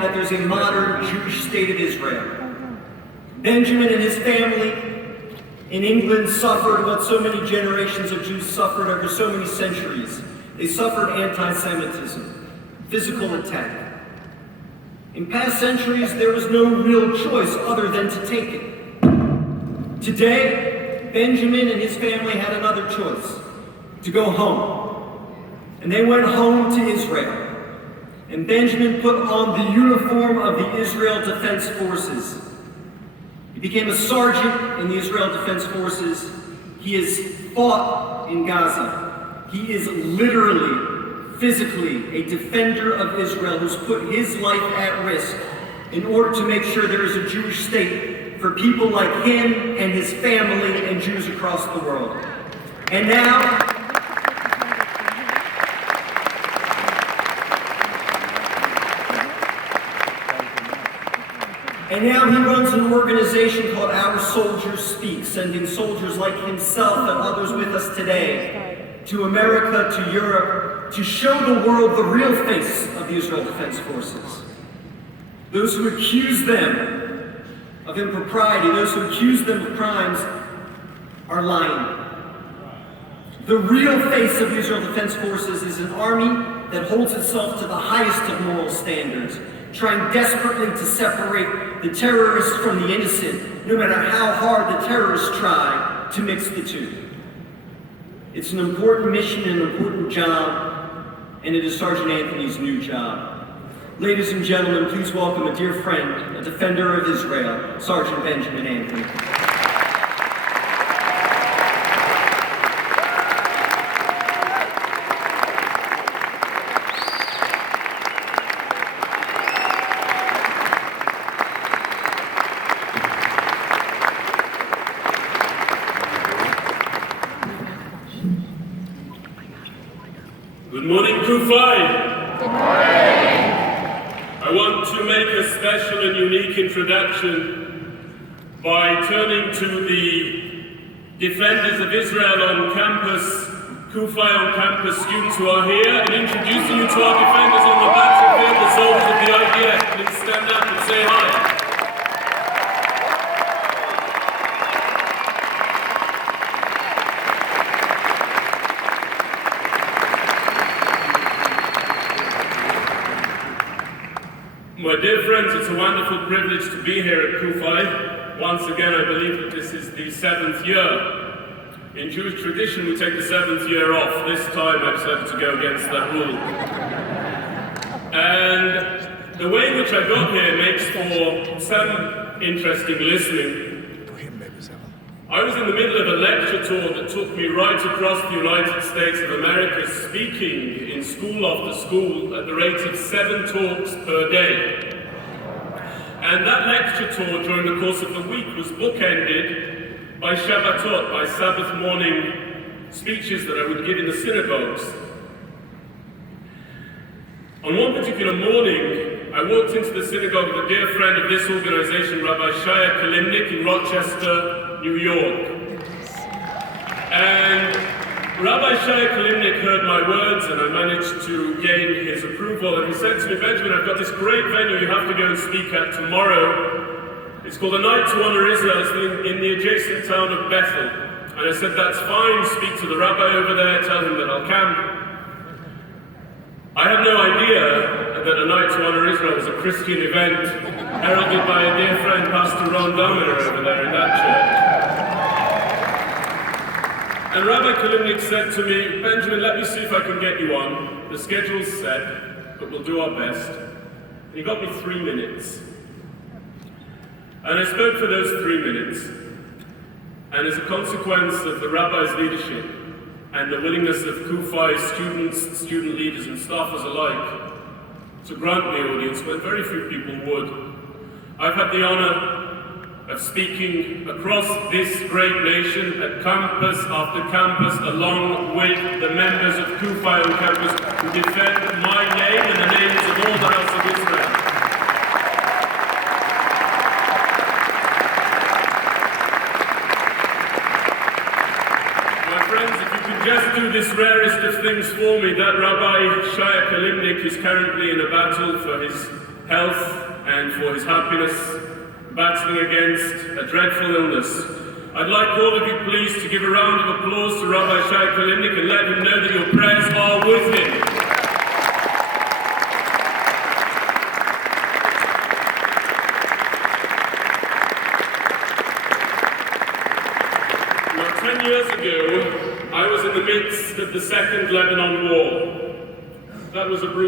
that there's a modern Jewish state of Israel. Benjamin and his family in England suffered what so many generations of Jews suffered over so many centuries. They suffered anti-Semitism, physical attack. In past centuries, there was no real choice other than to take it. Today, Benjamin and his family had another choice, to go home. And they went home to Israel. And Benjamin put on the uniform of the Israel Defense Forces. He became a sergeant in the Israel Defense Forces. He has fought in Gaza. He is literally, physically, a defender of Israel who's put his life at risk in order to make sure there is a Jewish state for people like him and his family and Jews across the world. And now, he runs an organization called Our Soldiers Speak, sending soldiers like himself and others with us today to America, to Europe, to show the world the real face of the Israel Defense Forces. Those who accuse them of impropriety, those who accuse them of crimes, are lying. The real face of the Israel Defense Forces is an army that holds itself to the highest of moral standards, trying desperately to separate the terrorists from the innocent, no matter how hard the terrorists try to mix the two. It's an important mission and an important job, and it is Sergeant Anthony's new job. Ladies and gentlemen, please welcome a dear friend, a defender of Israel, Sergeant Benjamin Anthony. Good morning, Crew 5. Good morning. I want to make a special and unique introduction by turning to the defenders of Israel on campus, Kufi on campus, students who are here, and introducing you to our defenders on the battlefield, the soldiers of the IDF. Please stand up and say hi. My dear friends, it's a wonderful privilege to be here at Kufi. Once again, I believe that this is the 7th year. In Jewish tradition, we take the 7th year off. This time, I've decided to go against that rule. And the way in which I got here makes for some interesting listening. I was in the middle of a lecture tour that took me right across the United States of America, speaking in school after school at the rate of 7 talks per day. And that lecture tour during the course of the week was bookended by Shabbatot, by Sabbath morning speeches that I would give in the synagogues. On one particular morning, I walked into the synagogue with a dear friend of this organization, Rabbi Shaya Kilimnick in Rochester, New York. And Rabbi Shaya Kilimnick heard my words, and I managed to gain his approval. And he said to me, "Benjamin, I've got this great venue you have to go and speak at tomorrow. It's called the Night to Honor Israel. It's in the adjacent town of Bethel." And I said, "That's fine, speak to the rabbi over there, tell him that I'll come." I had no idea that a Night to Honor Israel was a Christian event heralded by a dear friend, Pastor Ron Dominer, over there in that church. And Rabbi Kilimnick said to me, "Benjamin, let me see if I can get you on. The schedule's set, but we'll do our best." And he got me 3 minutes. And I spoke for those 3 minutes. And as a consequence of the rabbi's leadership and the willingness of Kufi students, student leaders and staffers alike to grant me audience when very few people would, I've had the honor of speaking across this great nation at campus after campus, along with the members of Kufi on campus who defend my name and the names of all the house of Israel. My friends, if you can just do this rarest of things for me, that Rabbi Shaya Kilimnick is currently in a battle for his health and for his happiness, battling against a dreadful illness. I'd like all of you please to give a round of applause to Rabbi Shaya Kilimnick and let him know that your prayers are with him. Now, 10 years ago, I was in the midst of the Second Lebanon War. That was a brutal